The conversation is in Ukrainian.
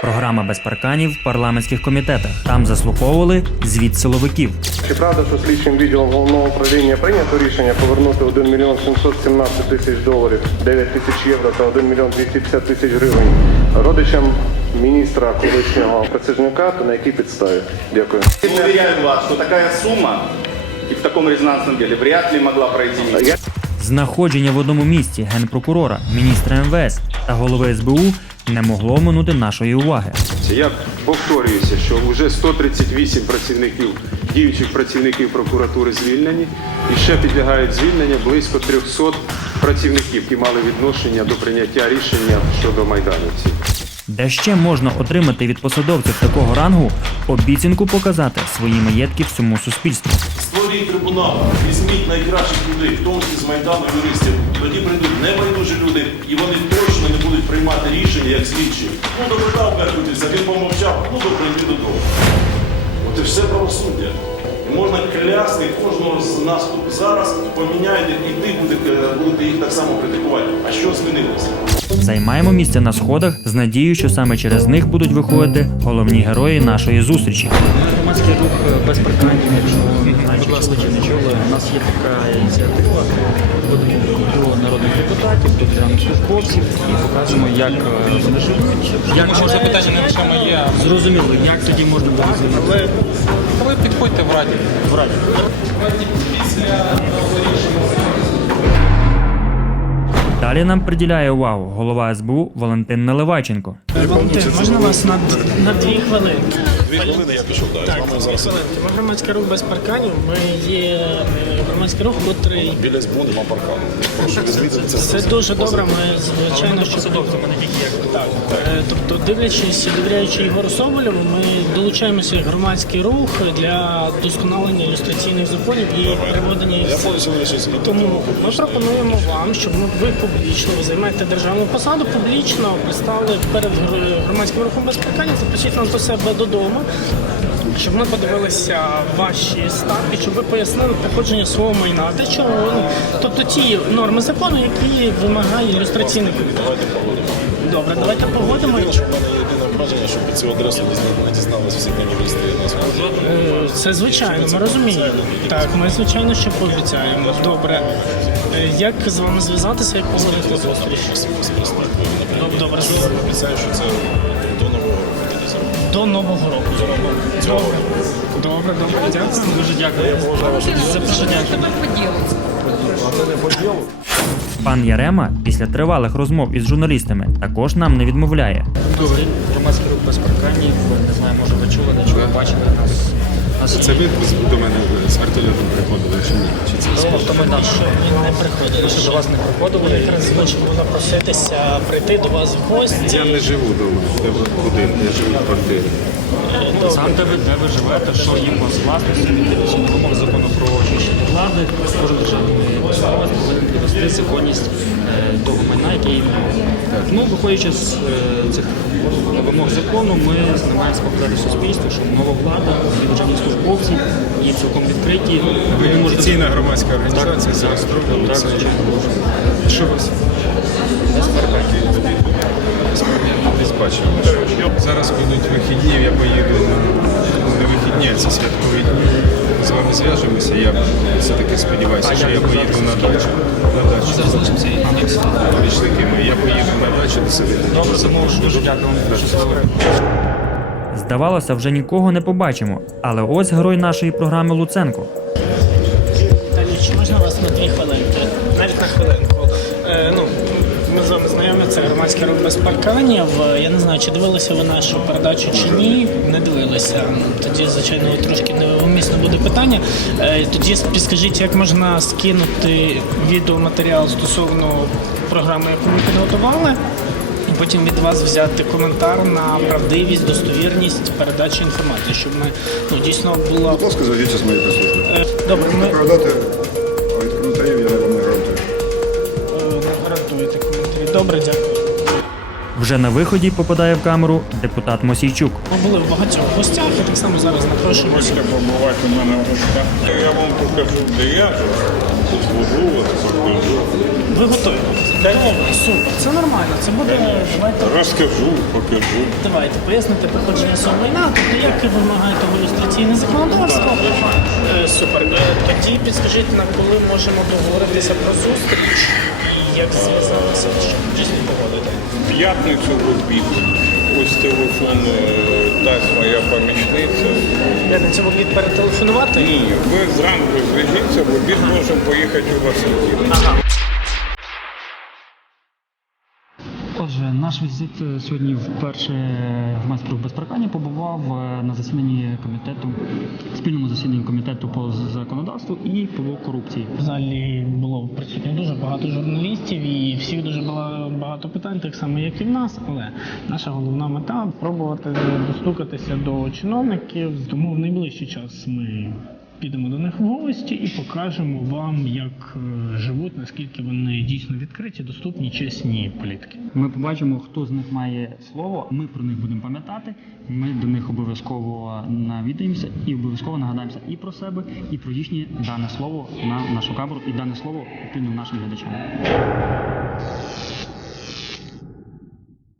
Програма без парканів в парламентських комітетах. Там заслуховували звіт силовиків. Чи правда, що слідчим відділом головного управління прийнято рішення повернути 1 мільйон 717 тисяч доларів, 9 тисяч євро та 1 мільйон 250 тисяч гривень родичам міністра колишнього працівника, то на якій підставі? Дякую. Уверяю вас, что такая сумма и в таком резонансном деле вряд ли могла пройти Знаходження в одному місці генпрокурора, міністра МВС та голови СБУ не могло минути нашої уваги. Я повторююся, що вже 138 працівників, діючих працівників прокуратури звільнені, і ще підлягають звільненню близько 300 працівників, які мали відношення до прийняття рішення щодо майдановців. Де ще можна отримати від посадовців такого рангу обіцянку показати свої маєтки всьому суспільству. Створіть трибунал, візьміть найкращих людей, в тому числі з Майдану юристів. Тоді прийдуть небайдужі люди, і вони приймати як слідчі. Ну, допитав Беркутівця, він помовчав, ну добре, йди додому. От і все правосуддя. І можна клясти кожного з нас тут зараз поміняєте, і ти будете, будете їх так само критикувати. А що змінилося? Займаємо місце на сходах з надією, що саме через них будуть виходити головні герої нашої зустрічі. Громадський рух без парканів, якщо не знаю, чи чули чи не чули, у нас є така ініціатива. До народних депутатів, до державних службовців і показуємо, як е, вони живуть. Тому що запитання не лише моє, зрозуміло, як тоді можна буде змінити. ви підходьте в раді. в раді. Далі нам приділяє увагу голова СБУ Валентин Наливайченко. Валентин, можна вас на, на дві хвилини? Дві хвилини я пішов далі. Так, дві зараз. Ми громадський рух без парканів. Ми є е, громадський рух, котрий Біля СБУ нема паркану. Прошу відвідати це. це дуже добре. Ми звичайно, що так. Е, Тобто, дивлячись, довіряючи Ігору Соболєву, ми долучаємося як громадський рух для досконалення ілюстраційних законів і приведення їх. Тому ми пропонуємо вам, щоб ми- ви публічно ви займаєте державну посаду, публічно пристали перед громадським рухом без парканів, запросіть нас до себе додому. Щоб ми подивилися ваші ставки, щоб ви пояснили походження свого майна, для чого ну, тобто ті норми закону, які вимагає ілюстраційний комітет. Добре, давайте погодимо. У мене єдине враження, що під цю адресу не дізналися всі міністри нас. Е, Це звичайно, ми розуміємо. Так, ми звичайно ще пообіцяємо. Добре. Е, Як з вами зв'язатися, як поговорити зустріч? Доб- Добре, Обіцяю, що це до нового року. Добре. Добре, добре, дякую. Дуже дякую. Це дуже дякую. Пан Ярема після тривалих розмов із журналістами також нам не відмовляє. Добре, рух Це ви до мене з вертольотом приходили чи ні? Чи це Автомайдан, що він не приходить. що ще до вас не приходили. Якраз звичайно напроситися прийти до вас в гості. Я не живу вдома, де в будинку, я живу в квартирі. Сам де ви, де ви живете, що є у вас власності, відповідно до вимог закону про очищення влади, кожен державний установа повинен довести законність е, того майна, яке є. Ну, виходячи з е, цих вимог закону, ми намагаємося показати суспільству, що нова влада, і державні службовці є цілком відкриті. Ви не можете громадська організація Так, так, звичайно. Що ви Будуть вихідні, я поїду ну, не вихідні, це святкові дні. З вами зв'яжемося. Я все-таки сподіваюся, що я поїду на дачу. На дачу. Зараз залишимося і Помічники мої. Я поїду на дачу до себе. Добре, замовлю. Дуже дякую. Здавалося, вже нікого не побачимо. Але ось герой нашої програми Луценко. Чи можна вас на дві хвилинки? Це громадський рух без парканів. Я не знаю, чи дивилися ви нашу передачу чи ні. Не дивилися. Тоді, звичайно, трошки неумісно буде питання. Е, Тоді підскажіть, як можна скинути відеоматеріал стосовно програми, яку ми підготували. І потім від вас взяти коментар на правдивість, достовірність передачі інформації, щоб ми ну, дійсно була Будь ласка, зайдіться з моєї присутності. Е, Добре, ми Передати від коментарів я вам не гарантую. е, не гарантуєте коментарі. Добре, дякую. Вже на виході попадає в камеру депутат Мосійчук. Ми були в багатьох гостях і так само зараз запрошуємося. побувати в мене в гостях. Я вам покажу, де я живу. заслужу, покажу. Ви готові? Добре, супер. Це нормально. Це буде. Давайте Розкажу, покажу. давайте пояснити походження свого майна, тобто як ви вимагаєте в ілюстраційне законодавство. Е, Супер. Е, Тоді підскажіть, на коли можемо договоритися про зустріч як зв'язалися, дійсно погодити. В п'ятницю в обід. Ось телефон е, дасть моя помічниця. П'ятницю в обід перетелефонувати? Ні, ви зранку зв'яжіться, в обід можемо поїхати у Васильків. Ага. Отже, наш візит е, сьогодні вперше в майстру без побував е, на засіданні комітету, спільному засіданні комітету по законодавству і по корупції. В залі було присутньо дуже багато журналістів і всіх дуже було багато питань, так само як і в нас. Але наша головна мета пробувати достукатися до чиновників. Тому в найближчий час ми підемо до них в гості і покажемо вам, як е, живуть, наскільки вони дійсно відкриті, доступні, чесні політики. Ми побачимо, хто з них має слово. Ми про них будемо пам'ятати. Ми до них обов'язково навідаємося і обов'язково нагадаємося і про себе, і про їхнє дане слово на нашу камеру, і дане слово відповідно нашим глядачам.